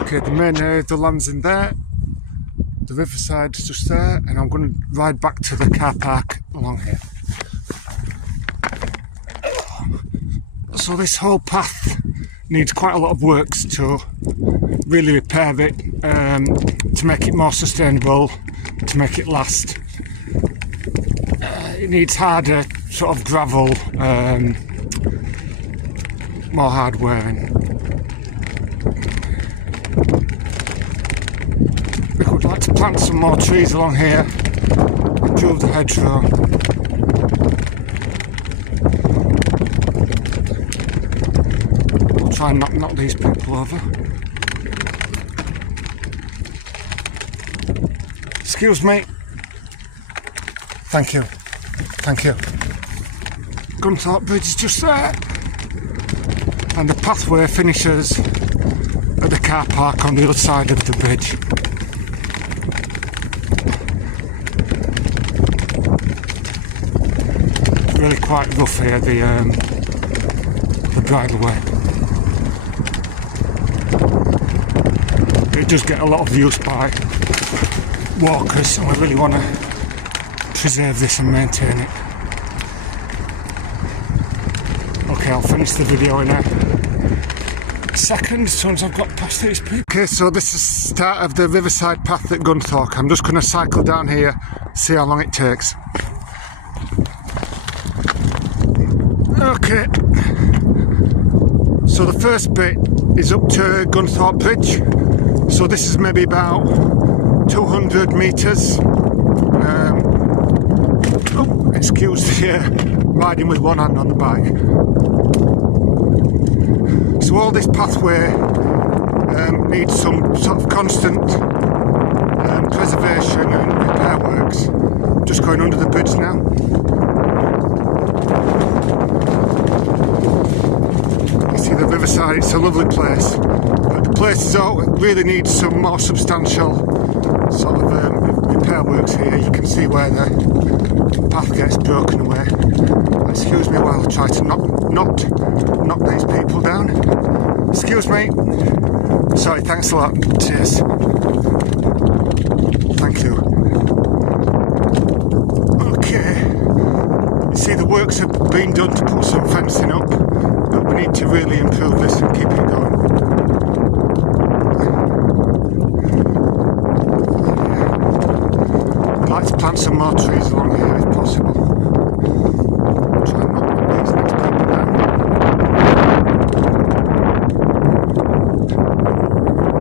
Okay, the main area of the land's in there. The riverside's just there, and I'm going to ride back to the car park along here. So this whole path needs quite a lot of works to really repair it, to make it more sustainable, to make it last. It needs harder sort of gravel, more hard wearing. We would like to plant some more trees along here, improve the hedgerow. We'll try and not knock these people over. Excuse me. Thank you. Thank you. Gunthorpe Bridge is just there. And the pathway finishes at the car park on the other side of the bridge. It's really quite rough here, the bridleway. It does get a lot of use by walkers, and we really want to preserve this and maintain it. Okay, I'll finish the video in a second as soon as I've got past these people. Okay, so this is the start of the riverside path at Gunthorpe. I'm just going to cycle down here, see how long it takes. Okay, so the first bit is up to Gunthorpe Bridge. So this is maybe about 200 metres. Excuse the riding with one hand on the bike. So all this pathway needs some sort of constant preservation and repair works. Just going under the bridge now. You see the riverside, it's a lovely place. But the place really needs some more substantial sort of repair works here. You can see where the path gets broken away. Excuse me while I try to knock these people down. Excuse me. Sorry, thanks a lot. Cheers. Thank you. Okay. You see the works have been done to put some fencing up, but we need to really improve this and keep it going. I'd like to plant some more trees along here if possible.